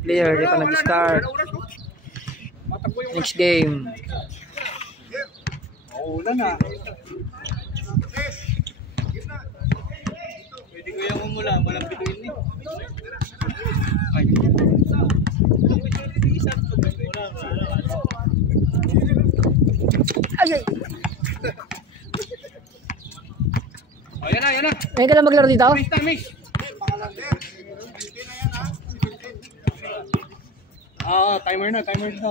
player, di pa nag-start. Next game. Maulan na. Pwede ko yung umula, walang bituin eh. Ay. Ay! Oh, yan na, yan na. Ngayon ka lang maglaro dito? Timer na daw.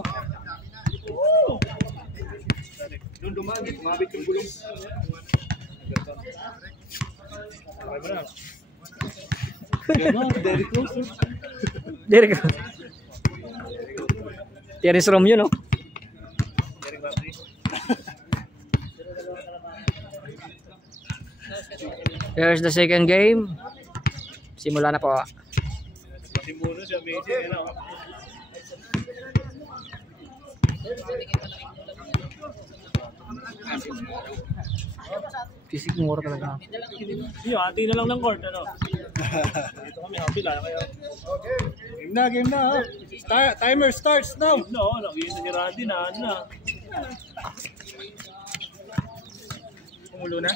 Doon dumabit yung gulong. Okay ba na? Very close. Derek. Terrace room yun, no? Here's the second game. Simula na po. Simulo siya, amazing. Ano? Fisik mura talaga. Yung hati na lang ng court, ano? Dito kami, happy lang kayo. Game na. Timer starts now. No, nakikita si Randy na, ano na. Kumulo na?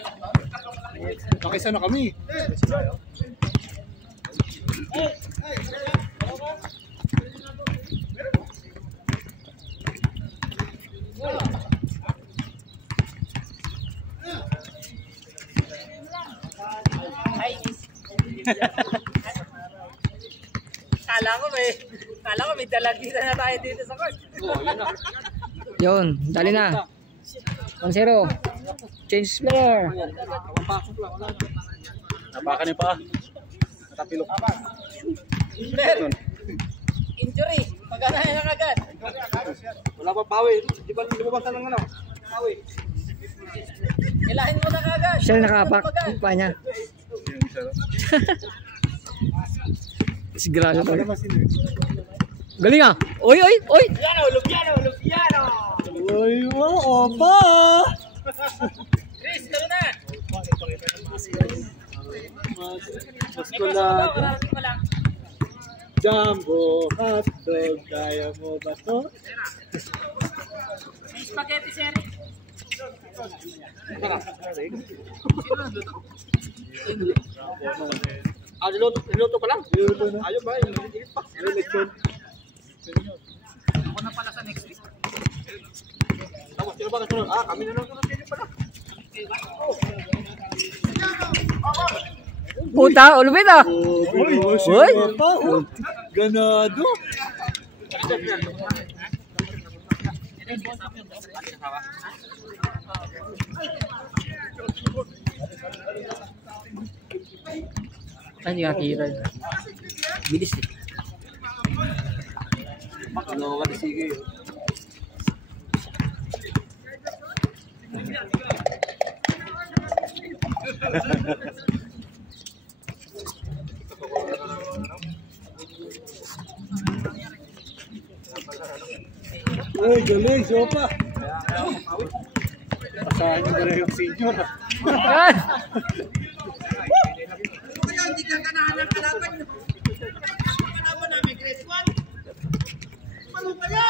Nakisa na kami. Kala ko may dalagita na tayo dito sa court. Yun, dali na. 1-0. Change player. Napakan niya pa. Natapilok. Injury. Pagkanahin lang agad. Wala pa pawi. Di ba lumabas na ng ano? Pawi. Ilahin mo na agad. Siya nakapak. Pa niya. Sigurado to. Galing ah. Oy. Lupiano. Uy, opa! Chris, gano'n na. Maskulado. Marami pa lang. Jumbo hotdog. Kaya mo ba to? May spaghetti, sir. Niluto pa lang? Niluto na. Ayaw ba? Hindi pa. Ako na pala sa next week. Tapos, sino ba kasunod? Kami na lang sunod din pala. Puta, ulubit ah. Uy! Ganado! Ay, hindi nakakita. Bilis eh. Ano ka na sige yun? Uy, galing, sopa! Pasahan nyo na rin yung senior. Kaya hindi ka ganahan ng kalaban nyo. Kalaban namin, grade 1. Ano kayo?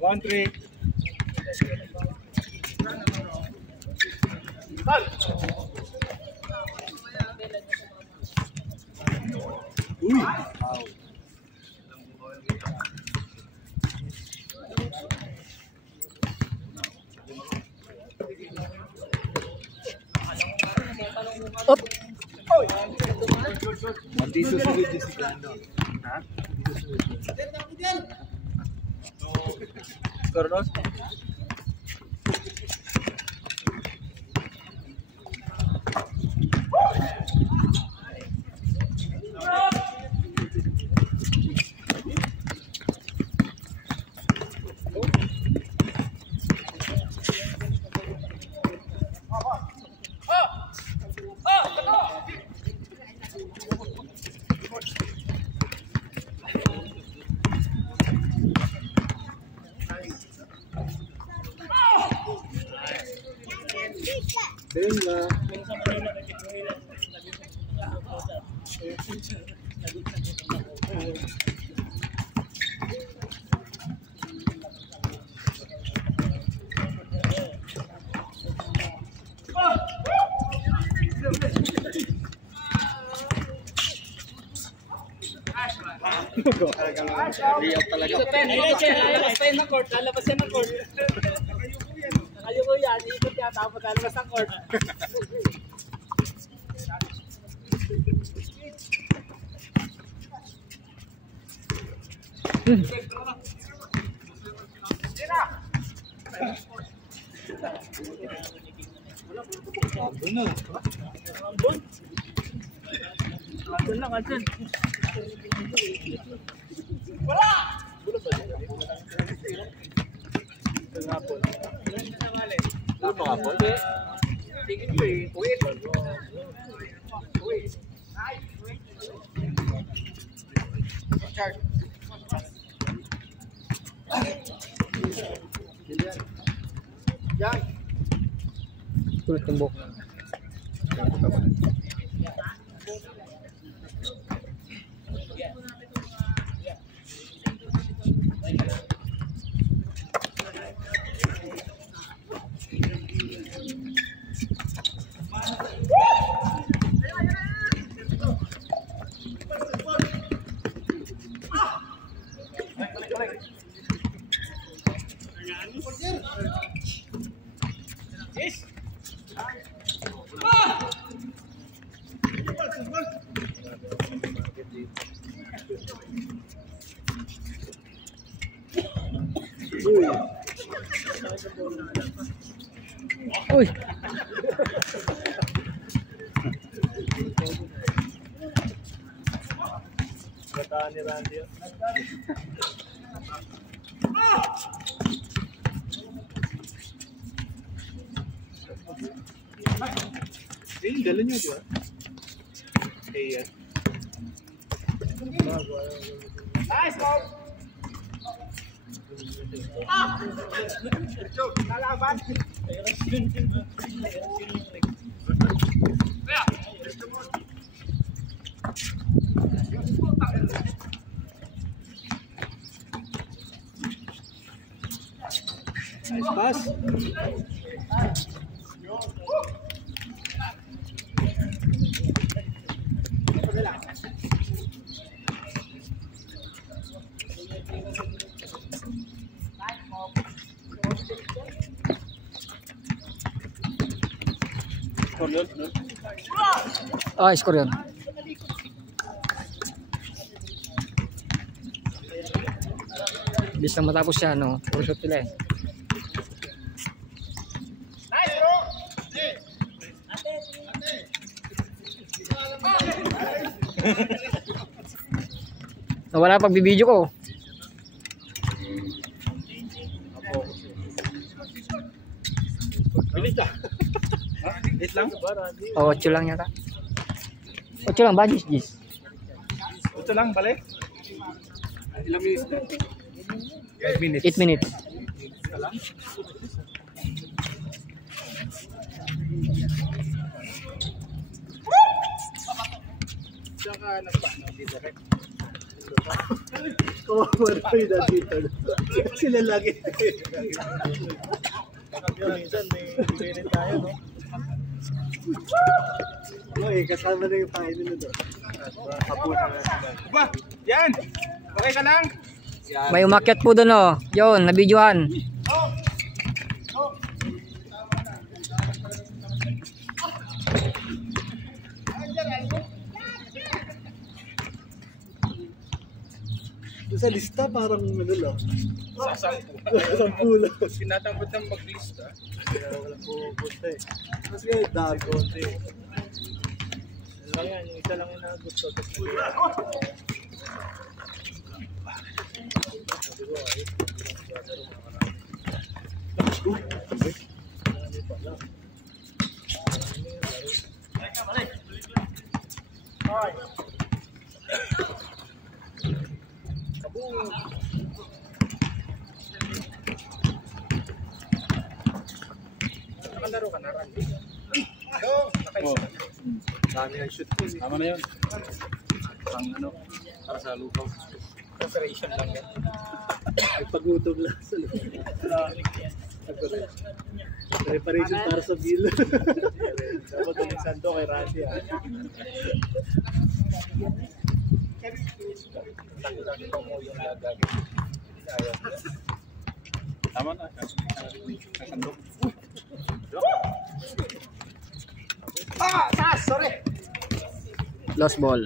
1-3. Uy! Op. Hindi susunod yung si Gano. Ha? Carlos? Layout talaga. Lalabas tayo ng court. Lalabas yan ng court. Ayoko yan. Ikot yan. Tapos lalabas ng court. Doon lang, Alton. Tulad yung buhok. Uy. Gataan ni Randy yun. Dala nyo, di ba? Ayan. Nice, go! Lalaban! Nice pass. Ah, score yun. Bis lang matapos siya, no? Puro shot sila eh. Nice, bro! Nawala pagbibideo ko. Bilis ah. Wait lang. O, 8 lang yata. 8 lang ba? Gis. Ito lang, balik. Ilang minutes na? 8 minutes. 8 minutes. Saka nagpaano dito rin. Kawawa na yung dito. Sila lagi. Minsan may bigay rin tayo, no? Kasama na yung panginin nito. Kapunan na sila. Ba? Yan! Okay ka lang? May umakyat po doon, oh. Yun, nabidyohan. Sa lista parang ano lang. Sampu lang. Sinatangkot ng mag-lista. Kaya walang pupunta eh. Mas ngayon dami. Konti. Ano lang yan, yung isa lang yung nagusto. Nakalaro ka na, Randy. Dami ang shoot ko. Tama na yun. Pang ano, para sa lukaw. Preparation lang yan. Pag-utog lang sa lukaw. Preparation para sa bill. Dapat ulit santo kay Randy. Sabi ko mo yung lagag. Tama na. Kasandok. Sorry. Lost ball.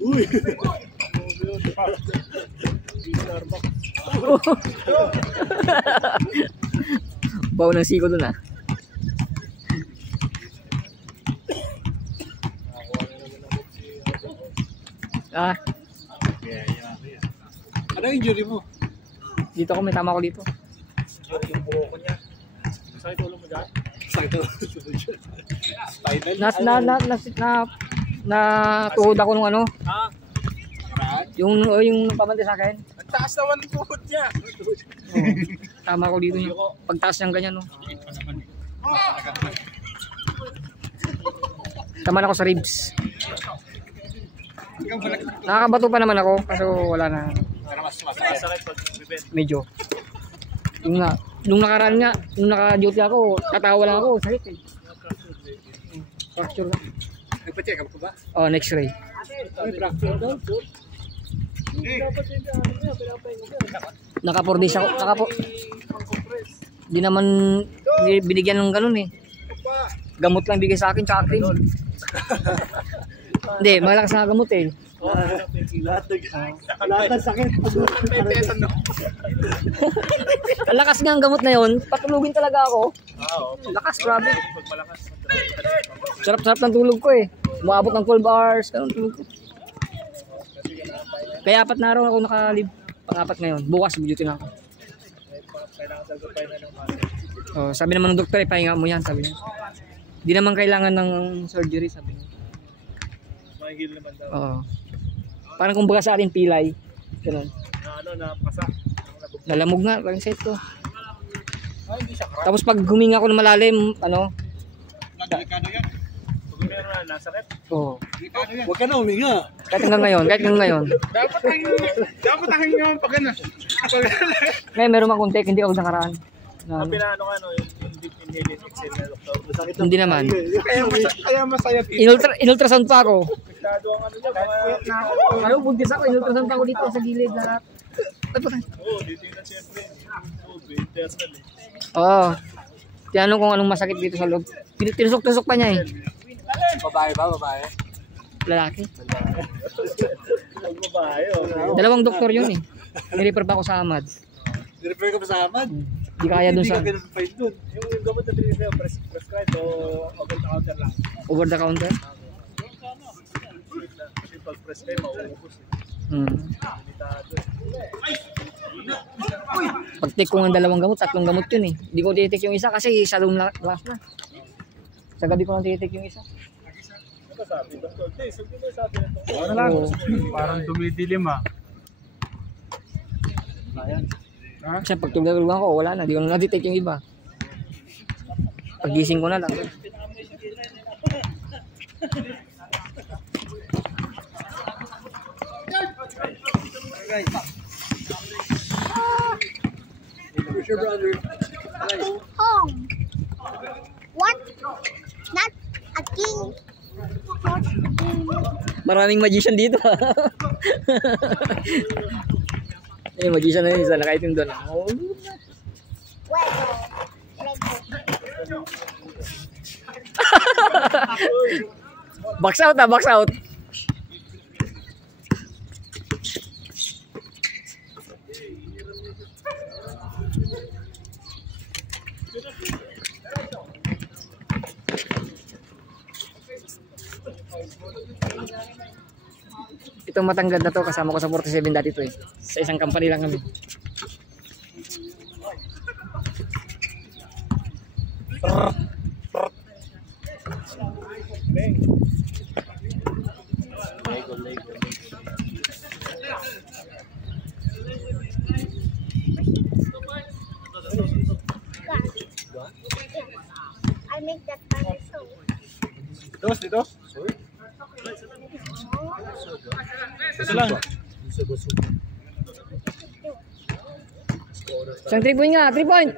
Uy! Bawa ng siko dun ah. Ah, Ano yung injury mo? dito ako, may tama ko dito. Yung buho ko niya. Sakit ulo mo dyan? Sakit ako. Spinal? Na tuhod ako nung ano, Ha? yung pabante sa akin. Ang taas naman ng tuhod niya. Oo. Tama ko dito yung pagtaas niyang ganyan, no. Tama na ako sa ribs. Nakakabato pa naman ako, kaso wala na. Pero mas masakit pag bibend. Medyo. Yung nga, nung nakaraan nga, nung naka-duty ako, tatawa lang ako, sakit eh. Fracture na. Nagpa-check up ka ba? Oh, next ray. May fracture daw? Naka 4 days ako, di naman binigyan ng ganun eh. Gamot lang bigay sa akin, tsaka cream. Hindi, malakas na gamot eh. Lahat ng sakit. Ang lakas nga ang gamot na yon, patulugin talaga ako. Lakas, grabe. Pag malakas. Sarap-sarap ng tulog ko eh. Umabot ng 12 hours, ganun tulog ko. Kaya 4 na araw ako naka-live. Pang-4 ngayon. Bukas, duty na ako. Kailangan sagapay na ng Oh, sabi naman ng doktor, ipahinga mo yan, sabi niya. Di naman kailangan ng surgery, sabi niya. mahigil naman daw. Oo. Parang kumbaga sa atin pilay. Ganun. Na ano, na pasa. Lalamog nga, parang set ko. Ay, hindi siya crack. Tapos pag huminga ako ng malalim, ano? Delikado yan. Pag meron na, nasakit. Oo. Huwag ka na huminga. Kahit hanggang ngayon. Dapat ang yung pag ano. Ngayon meron mang kontek, hindi ako nakaraan. Na, Ang pinaano ka, no, yung deep inhaling exhale na doktor. Masakit hindi naman. Kaya masaya dito. Inultrasound pa ako. Piktado ang ano niya, mga... Ano, buntis ako, inultrasound pa ako dito sa gilid lahat. Oo, dito yun na siyempre. Oo, internal eh. Oo. Tinanong kung anong masakit dito sa loob. Tinusok-tusok pa niya eh. Babae ba? Babae? Lalaki. Ang babae, oh. 2 doktor yun eh. Nirefer pa ako sa Ahmad. Nirefer ka pa sa Ahmad? Hindi kaya dun sa Hindi ka pinapapahid dun. Yung gamot na binili sa'yo, prescribed o over the counter lang? over the counter. Kasi pag prescribe, mauubos eh. Limitado eh. Pag-take ko ng 2 gamot, 3 gamot yun eh. Hindi ko titake yung isa kasi sa room last na. Sa gabi ko lang titake yung isa. Ano ba sabi? Doktor, sabi mo sabi na ito. Ano lang? Parang dumidilim ah. Ayan. Kasi pag tulugan ko, wala na. Di ko na natitake yung iba. Pagising ko na lang. Where's your brother? Maraming magician dito. Eh, magician na yun. Isa nakaitim doon. Oh. Box out ah, box out. Itong Matanggad na to, kasama ko sa 47 dati to eh. Sa isang company lang kami. I make that kind of show. Dito? Ito lang. Isang 3 point nga, 3 point.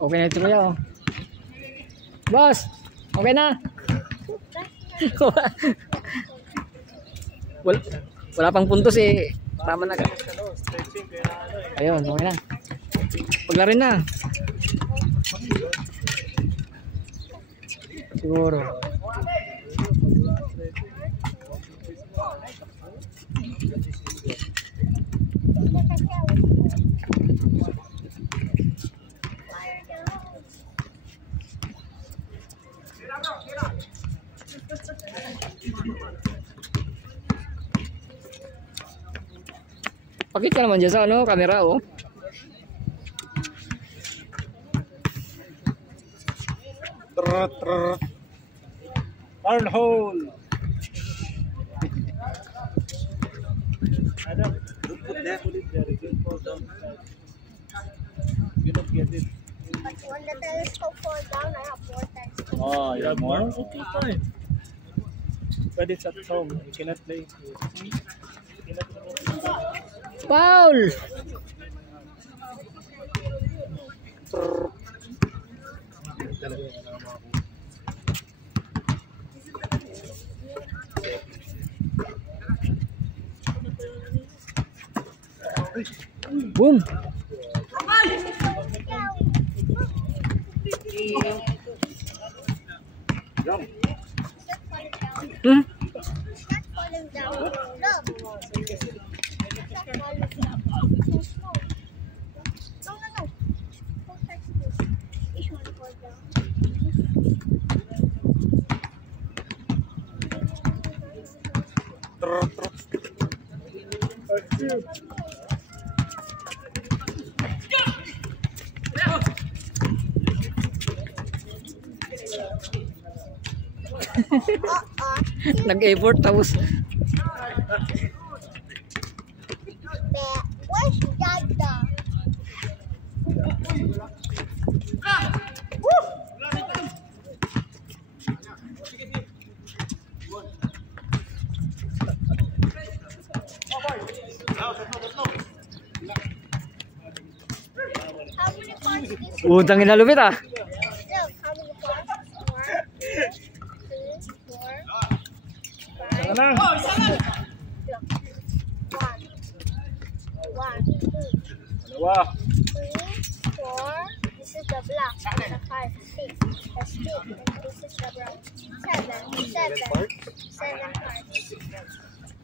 Okay na ito kuya oh. Boss, okay na. wala pang puntos eh. Tama na ka. Ayun, okay na. Paglarin na. Siguro. Pakit ka naman dyan sa ano, camera oh. Barn hole. Adam, don't put there. Put it there. It will fall down. You don't get it. But when the telescope falls down, I have more telescope. Oh, you have more? Okay, fine. But it's at home. You cannot play. Foul! Boom! Hmm? Start falling down. Look. Start falling down. So small. No. Don't touch this. It won't fall down. Nag-effort tapos Where's Dada? How many parts this? utang ina lupit ah. Look, how many parts? 1, 2, 3, 4, 5. Ano? Look. 1, 2, Dalawa. 3, 4. This is the black. The 5, 6. The stick. And this is the brown. 7 parts.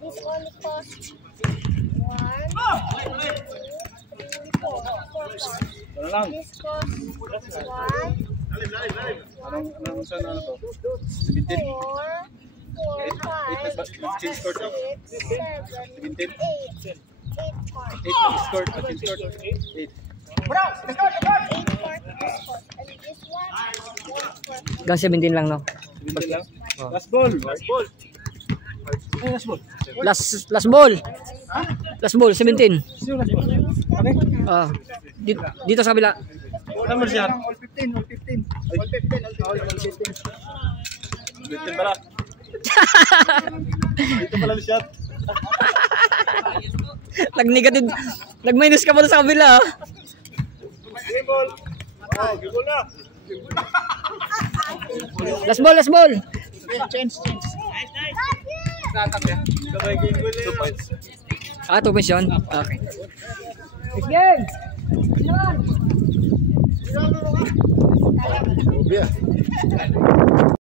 This only costs 1, 2, 3, 4 parts. Ano lang? This costs 1, Anong saan ano to? 4, 4, 5, 6, 7, 8. 8 parts. 8 scored. 8 scored. 8. 8 parts this cost. And this one, 1 part. Hanggang 17 lang no. 17 lang. Last ball. Last ball. Last ball. Last ball, 17. Sino last ball? Okay. Ah, dito sa kabila. Number siya. All 15, all 15. All 15, all 15. Dito pala. Dito pala siya. Nag-negative. Nag-minus ka pala sa kabila. Gibol. Oh, gibol na. Last ball, last ball. Change. Sabay gibol na. 2 points. Ah, 2 points yun? Okay. Next game! Obvious.